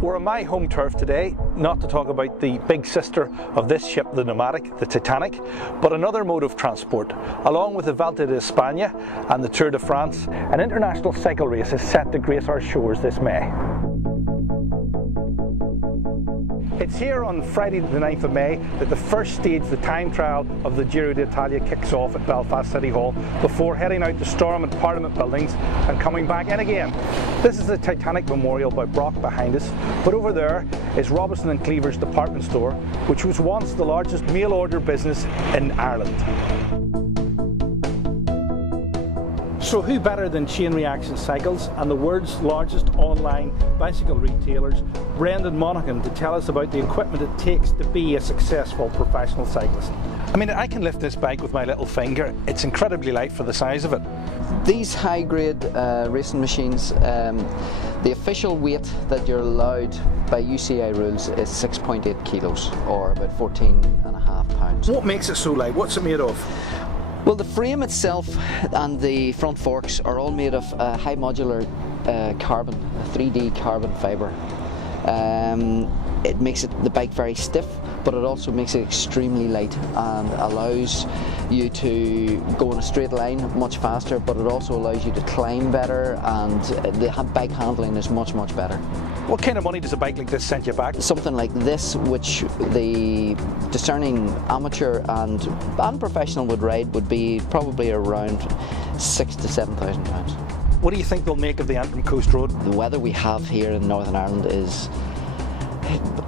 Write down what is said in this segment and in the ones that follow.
We're on my home turf today, not to talk about the big sister of this ship, the nomadic, the Titanic, but another mode of transport. Along with the Vuelta de España and the Tour de France, an international cycle race is set to grace our shores this May. It's here on Friday the 9th of May that the first stage, the time trial of the Giro D'Italia, kicks off at Belfast City Hall before heading out to Stormont Parliament buildings and coming back in again. This is the Titanic Memorial by Brock behind us, but over there is Robinson and Cleaver's department store, which was once the largest mail order business in Ireland. So who better than Chain Reaction Cycles and the world's largest online bicycle retailers, Brendan Monaghan, to tell us about the equipment it takes to be a successful professional cyclist. I mean, I can lift this bike with my little finger. It's incredibly light for the size of it. These high-grade racing machines, the official weight that you're allowed by UCI rules is 6.8 kilos, or about 14.5 pounds. What makes it so light? What's it made of? Well, the frame itself and the front forks are all made of high modular carbon, 3D carbon fibre. It makes the bike very stiff, but it also makes it extremely light and allows you to go in a straight line much faster, but it also allows you to climb better, and the bike handling is much better. What kind of money does a bike like this send you back? Something like this, which the discerning amateur and professional would ride, would be probably around £6,000 to £7,000. What do you think they'll make of the Antrim Coast Road? The weather we have here in Northern Ireland is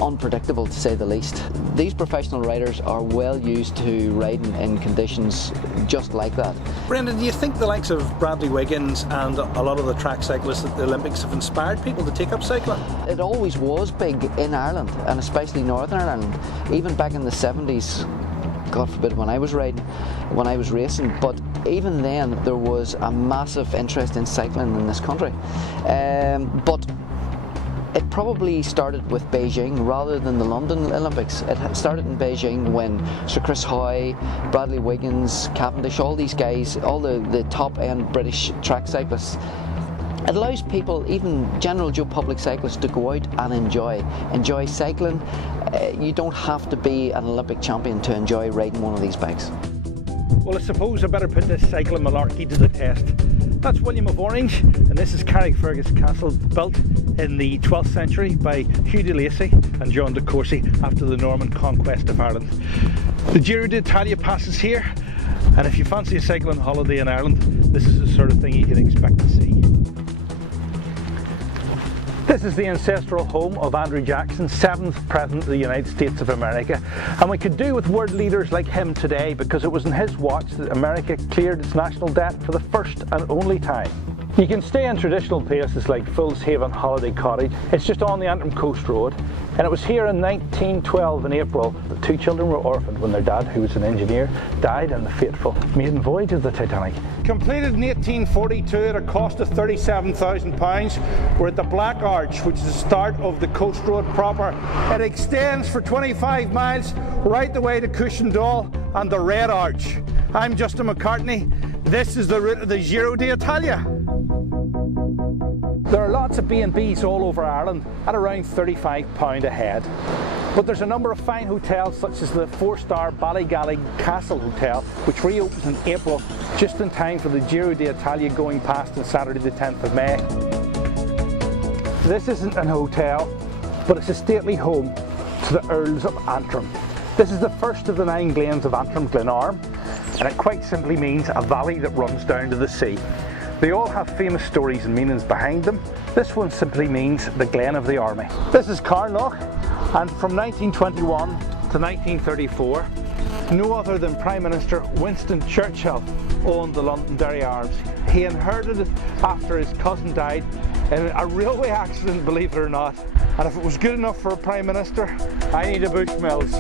unpredictable, to say the least. These professional riders are well used to riding in conditions just like that. Brendan, do you think the likes of Bradley Wiggins and a lot of the track cyclists at the Olympics have inspired people to take up cycling? It always was big in Ireland, and especially Northern Ireland, even back in the 70s, God forbid when I was riding, when I was racing, but even then there was a massive interest in cycling in this country. But it probably started with Beijing rather than the London Olympics. It started in Beijing when Sir Chris Hoy, Bradley Wiggins, Cavendish, all these guys, all the top-end British track cyclists. It allows people, even general Joe public cyclists, to go out and enjoy cycling. You don't have to be an Olympic champion to enjoy riding one of these bikes. Well, I suppose I better put this cycling malarkey to the test. That's William of Orange, and this is Carrickfergus Castle, built in the 12th century by Hugh de Lacy and John de Courcy after the Norman conquest of Ireland. The Giro D'Italia passes here, and if you fancy a cycling holiday in Ireland, this is the sort of thing you can expect to see. This is the ancestral home of Andrew Jackson, 7th President of the United States of America, and we could do with world leaders like him today because it was in his watch that America cleared its national debt for the first and only time. You can stay in traditional places like Fool's Haven Holiday Cottage. It's just on the Antrim Coast Road, and it was here in 1912 in April that 2 children were orphaned when their dad, who was an engineer, died in the fateful maiden voyage of the Titanic. Completed in 1842 at a cost of £37,000, we're at the Black Arch, which is the start of the Coast Road proper. It extends for 25 miles right the way to Cushendall and the Red Arch. I'm Justin McCartney. This is the route of the Giro D'Italia. There are lots of B&Bs all over Ireland at around £35 a head. But there's a number of fine hotels such as the 4-star Ballygally Castle Hotel, which reopens in April just in time for the Giro D'Italia going past on Saturday the 10th of May. This isn't an hotel, but it's a stately home to the Earls of Antrim. This is the first of the 9 glens of Antrim Glenarm, and it quite simply means a valley that runs down to the sea. They all have famous stories and meanings behind them. This one simply means the Glen of the Army. This is Carnoch, and from 1921 to 1934, no other than Prime Minister Winston Churchill owned the Londonderry Arms. He inherited it after his cousin died in a railway accident, believe it or not. And if it was good enough for a Prime Minister, I need a Bushmills.